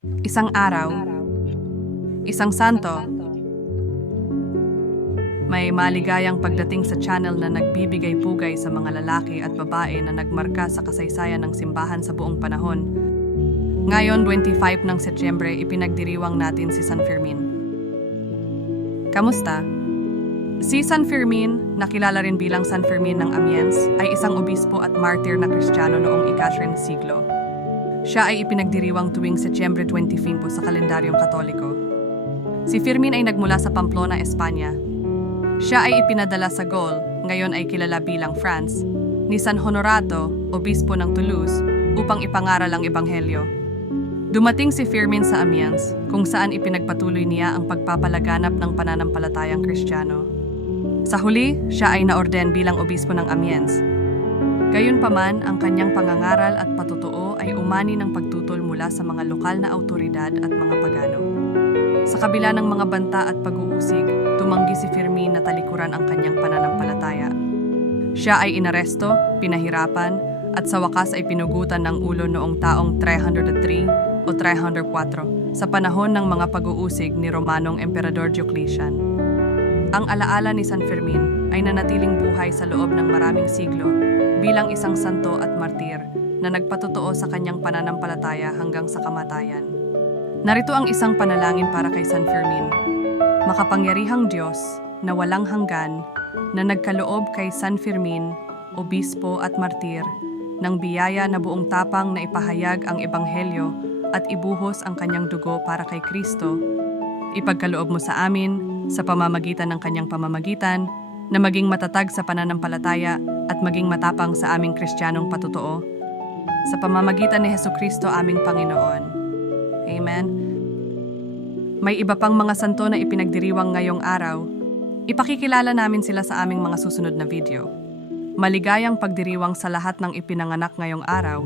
Isang araw, isang santo, may maligayang pagdating sa channel na nagbibigay pugay sa mga lalaki at babae na nagmarka sa kasaysayan ng simbahan sa buong panahon. Ngayon, 25 ng Setyembre, ipinagdiriwang natin si San Fermin. Kamusta? Si San Fermin, nakilala rin bilang San Fermin ng Amiens, ay isang obispo at martir na kristyano noong ikasren siglo. Siya ay ipinagdiriwang tuwing Setyembre 25 sa kalendaryong katoliko. Si Fermin ay nagmula sa Pamplona, Espanya. Siya ay ipinadala sa Gaul, ngayon ay kilala bilang France, ni San Honorato, obispo ng Toulouse, upang ipangaral ang ebanghelyo. Dumating si Firmin sa Amiens, kung saan ipinagpatuloy niya ang pagpapalaganap ng pananampalatayang Kristiyano. Sa huli, siya ay naorden bilang obispo ng Amiens. Gayunpaman, ang kanyang pangangaral at patutuo ay umani ng pagtutol mula sa mga lokal na autoridad at mga pagano. Sa kabila ng mga banta at pag-uusig, tumanggi si Firmin na talikuran ang kanyang pananampalataya. Siya ay inaresto, pinahirapan, at sa wakas ay pinugutan ng ulo noong taong 303 o 304 sa panahon ng mga pag-uusig ni Romanong Emperador Diocletian. Ang alaala ni San Fermin ay nanatiling buhay sa loob ng maraming siglo bilang isang santo at martir na nagpatotoo sa kanyang pananampalataya hanggang sa kamatayan. Narito ang isang panalangin para kay San Fermin. Makapangyarihang Diyos na walang hanggan na nagkaloob kay San Fermin, obispo at martir, ng biyaya na buong tapang na ipahayag ang ebanghelyo at ibuhos ang kanyang dugo para kay Kristo, ipagkaloob mo sa amin sa pamamagitan ng kanyang pamamagitan na maging matatag sa pananampalataya at maging matapang sa aming kristyanong patutuo. Sa pamamagitan ni Heso Kristo aming Panginoon. Amen. May iba pang mga santo na ipinagdiriwang ngayong araw. Ipakikilala namin sila sa aming mga susunod na video. Maligayang pagdiriwang sa lahat ng ipinanganak ngayong araw